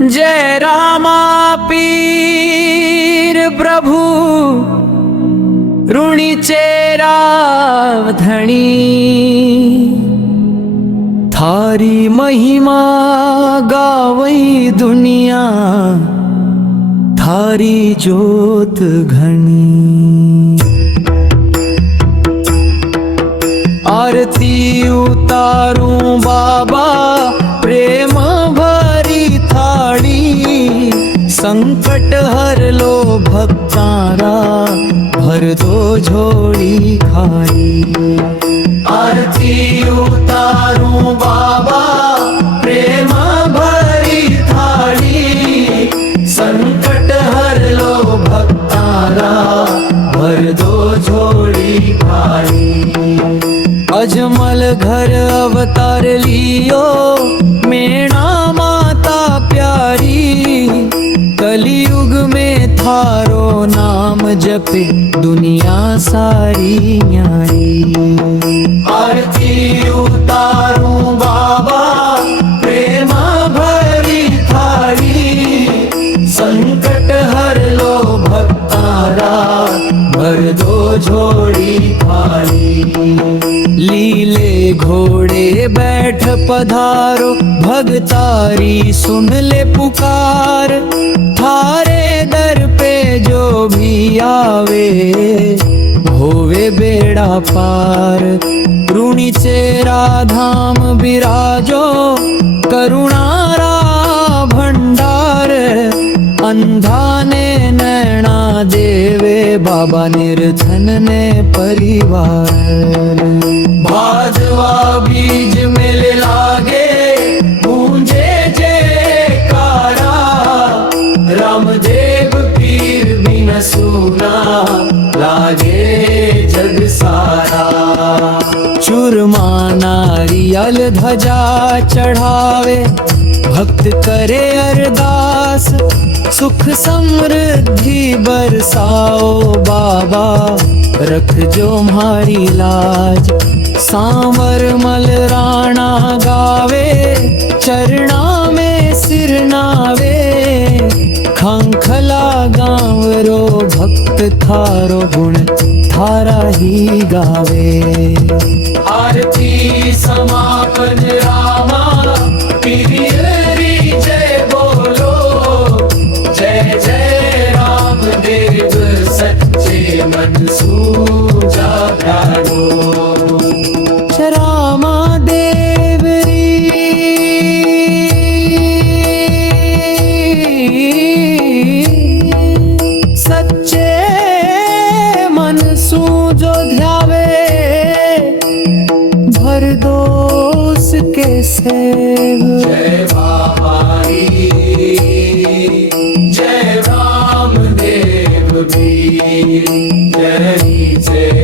जय रामा पीर प्रभु ऋणीचे रावधणी थारी महिमा गावई दुनिया थारी ज्योत घनी आरती उतारूं बाबा प्रेम भरी थाली संकट हर लो भक्तारा भर दो झोली खाली आरती उतारूं बाबा प्रेम भरी थाली संकट हर लो भक्तारा भर दो झोली खाली अजमल घर अवतार लियो मेणा माता प्यारी कलयुग में थारो नाम जपे दुनिया सारी न्यारी आरती उतारूं बाबा प्रेम भरी थाली संकट हर लो भक्तारा भर दो झोली खाली लीले घोड़े बैठ पधारो भगतारी सुन ले पुकार थारे दर पे जो भी आवे होवे बेड़ा पार ऋणीचे राधाम बिराजो करुणारा भंडार अंधाने नैना देवे बाबा निर्धन ने परिवार भादवा बीज मेले लागे गूंजे जयकारा रामदेव पीर बिन सुना लागे जग सारा चूरमा नारियल ध्वजा चढ़ावे भक्त करे अरदास सुख समृद्धि बरसाओ बाबा रख जो हमारी लाज सांवर मल राणा गावे चरणा में सिर नावे खंखला गाँव रो भक्त थारो गुण थारा ही गावे आरती समापन रामा पीरी जय बोलो जय जय राम देव सच्चे मन सूजा प्यारो रामा देव सच्चे मन सूजो ध्यावे भर दोष के सेव जय बाबाई जय राम देव भी जय जय